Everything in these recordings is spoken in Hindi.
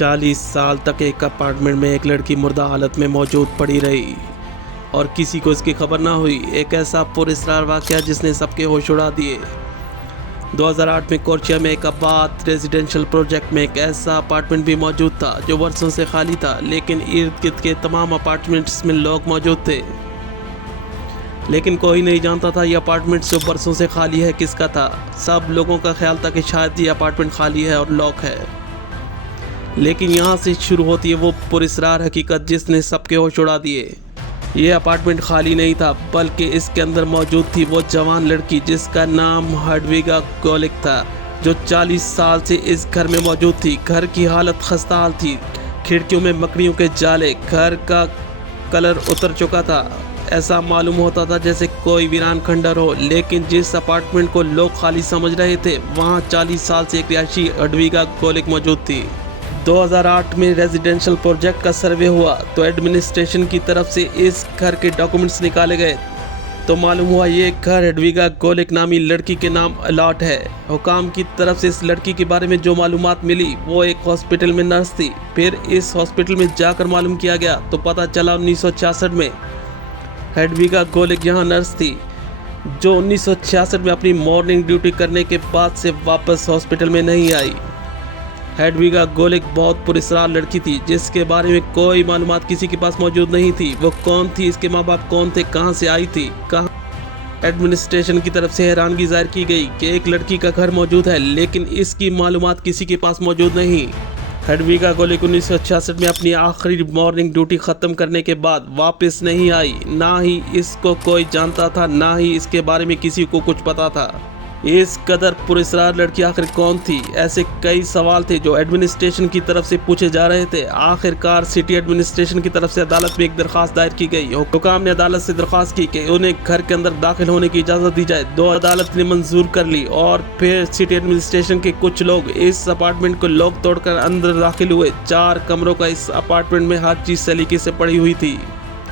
40 साल तक एक अपार्टमेंट में एक लड़की मुर्दा हालत में मौजूद पड़ी रही और किसी को इसकी खबर ना हुई। एक ऐसा पुरस्कार वाक़या जिसने सबके होश उड़ा दिए। 2008 में कोरचिया में एक आबाद रेजिडेंशियल प्रोजेक्ट में एक ऐसा अपार्टमेंट भी मौजूद था जो वर्षों से खाली था, लेकिन इर्द गिर्द के तमाम अपार्टमेंट्स में लोग मौजूद थे। लेकिन कोई नहीं जानता था ये अपार्टमेंट जो बरसों से खाली है किसका था। सब लोगों का ख्याल था कि शायद ये अपार्टमेंट खाली है और लॉक है। लेकिन यहाँ से शुरू होती है वो पुरस्कार हकीकत जिसने सबके होश उड़ा दिए। ये अपार्टमेंट खाली नहीं था, बल्कि इसके अंदर मौजूद थी वो जवान लड़की जिसका नाम हडविगा गोलिक था, जो 40 साल से इस घर में मौजूद थी। घर की हालत खस्ताहाल थी, खिड़कियों में मकड़ियों के जाले, घर का कलर उतर चुका था। ऐसा मालूम होता था जैसे कोई वीरान खंडर हो। लेकिन जिस अपार्टमेंट को लोग खाली समझ रहे थे, वहाँ 40 साल से एक रिहायशी हडविगा गोलिक मौजूद थी। 2008 में रेजिडेंशियल प्रोजेक्ट का सर्वे हुआ तो एडमिनिस्ट्रेशन की तरफ से इस घर के डॉक्यूमेंट्स निकाले गए तो मालूम हुआ ये घर हडविगा गोलिक नामी लड़की के नाम अलॉट है। हुकाम की तरफ से इस लड़की के बारे में जो मालूमात मिली वो एक हॉस्पिटल में नर्स थी। फिर इस हॉस्पिटल में जाकर मालूम किया गया तो पता चला 1966 में हडविगा गोलिक यहाँ नर्स थी, जो 1966 में अपनी मॉर्निंग ड्यूटी करने के बाद से वापस हॉस्पिटल में नहीं आई। हडविगा गोलिक बहुत पुरस्कार लड़की थी जिसके बारे में कोई मालूमात किसी के पास मौजूद नहीं थी। वो कौन थी, इसके माँ बाप कौन थे, कहाँ से आई थी, कहाँ। एडमिनिस्ट्रेशन की तरफ से हैरानगी जाहिर की गई कि एक लड़की का घर मौजूद है लेकिन इसकी मालूमात किसी के पास मौजूद नहीं। हडविगा गोलिक 1966 में अपनी आखिरी मॉर्निंग ड्यूटी ख़त्म करने के बाद वापस नहीं आई। ना ही इसको कोई जानता था, ना ही इसके बारे में किसी को कुछ पता था। इस कदर पुरस्कार लड़की आखिर कौन थी, ऐसे कई सवाल थे जो एडमिनिस्ट्रेशन की तरफ से पूछे जा रहे थे। आखिरकार सिटी एडमिनिस्ट्रेशन की तरफ से अदालत में एक दरखास्त दायर की गई। हुकाम ने अदालत से दरखास्त की कि उन्हें घर के अंदर दाखिल होने की इजाज़त दी जाए। दो अदालत ने मंजूर कर ली और फिर सिटी एडमिनिस्ट्रेशन के कुछ लोग इस अपार्टमेंट को लॉक तोड़कर अंदर दाखिल हुए। 4 कमरों का इस अपार्टमेंट में हर चीज़ सलीके से पड़ी हुई थी,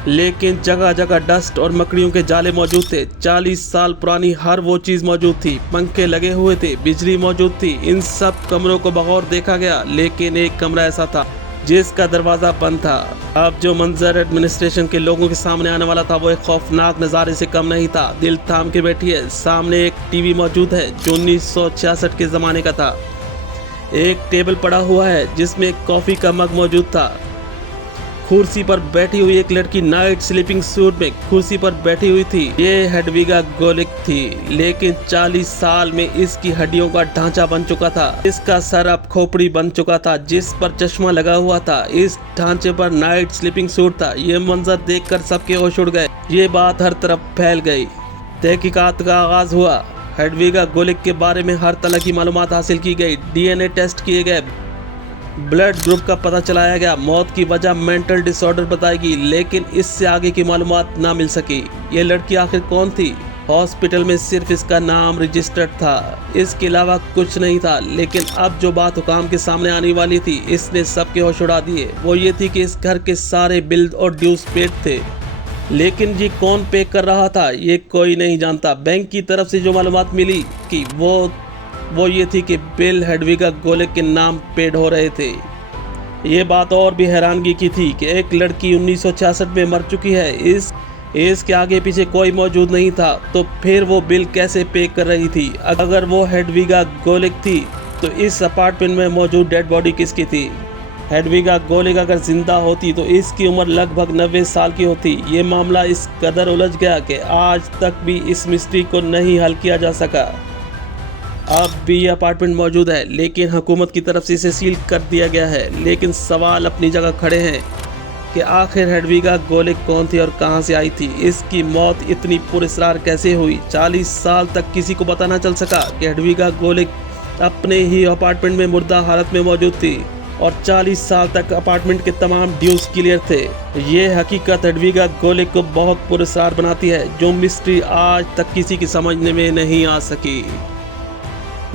लेकिन जगह जगह डस्ट और मकड़ियों के जाले मौजूद थे। 40 साल पुरानी हर वो चीज़ मौजूद थी। पंखे लगे हुए थे, बिजली मौजूद थी। इन सब कमरों को बगौर देखा गया, लेकिन एक कमरा ऐसा था जिसका दरवाज़ा बंद था। अब जो मंजर एडमिनिस्ट्रेशन के लोगों के सामने आने वाला था वो एक खौफनाक नज़ारे से कम नहीं था। दिल थाम के बैठिए, सामने एक टीवी मौजूद है जो 1966 के ज़माने का था। एक टेबल पड़ा हुआ है जिसमें कॉफ़ी का मग मौजूद था। कुर्सी पर बैठी हुई एक लड़की नाइट स्लीपिंग सूट में कुर्सी पर बैठी हुई थी। ये हडविगा गोलिक थी, लेकिन 40 साल में इसकी हड्डियों का ढांचा बन चुका था। इसका सर अब खोपड़ी बन चुका था जिस पर चश्मा लगा हुआ था। इस ढांचे पर नाइट स्लीपिंग सूट था। ये मंजर देखकर सबके होश उड़ गए। ये बात हर तरफ फैल गई। तहकीकात का आगाज हुआ। हडविगा गोलिक के बारे में हर तरह की मालूमात हासिल की गई। DNA टेस्ट किए गए, ब्लड ग्रुप का पता चलाया गया। मौत की वजह मेंटल डिसऑर्डर बताएगी, लेकिन इससे आगे की मालूमात ना मिल सकी। ये लड़की आखिर कौन थी? हॉस्पिटल में सिर्फ इसका नाम रजिस्टर्ड था, इसके अलावा कुछ नहीं था। लेकिन अब जो बात हुकाम के सामने आने वाली थी इसने सबके होश उड़ा दिए। वो ये थी कि इस घर के सारे बिल और ड्यूज पेड थे, लेकिन ये कौन पे कर रहा था ये कोई नहीं जानता। बैंक की तरफ से जो मालूमात मिली कि वो ये थी कि बिल हडविगा गोलिक के नाम पेड हो रहे थे। ये बात और भी हैरानगी की थी कि एक लड़की 1966 में मर चुकी है, इसके आगे पीछे कोई मौजूद नहीं था, तो फिर वो बिल कैसे पे कर रही थी? अगर वो हडविगा गोलिक थी तो इस अपार्टमेंट में मौजूद डेड बॉडी किसकी थी? हडविगा गोलिक अगर जिंदा होती तो इसकी उम्र लगभग 90 साल की होती। ये मामला इस कदर उलझ गया कि आज तक भी इस मिस्ट्री को नहीं हल किया जा सका। अब भी ये अपार्टमेंट मौजूद है, लेकिन हुकूमत की तरफ से इसे सील कर दिया गया है। लेकिन सवाल अपनी जगह खड़े हैं कि आखिर हडविगा गोलिक कौन थी और कहां से आई थी? इसकी मौत इतनी पुरस्कार कैसे हुई? 40 साल तक किसी को पता न चल सका कि हडविगा गोलिक अपने ही अपार्टमेंट में मुर्दा हालत में मौजूद थी और 40 साल तक अपार्टमेंट के तमाम ड्यूज क्लियर थे। ये हकीकत हडविगा गोलिक को बहुत पुरस्कार बनाती है, जो मिस्ट्री आज तक किसी की समझने में नहीं आ सकी।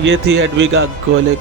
ये थी हडविगा गोलिक।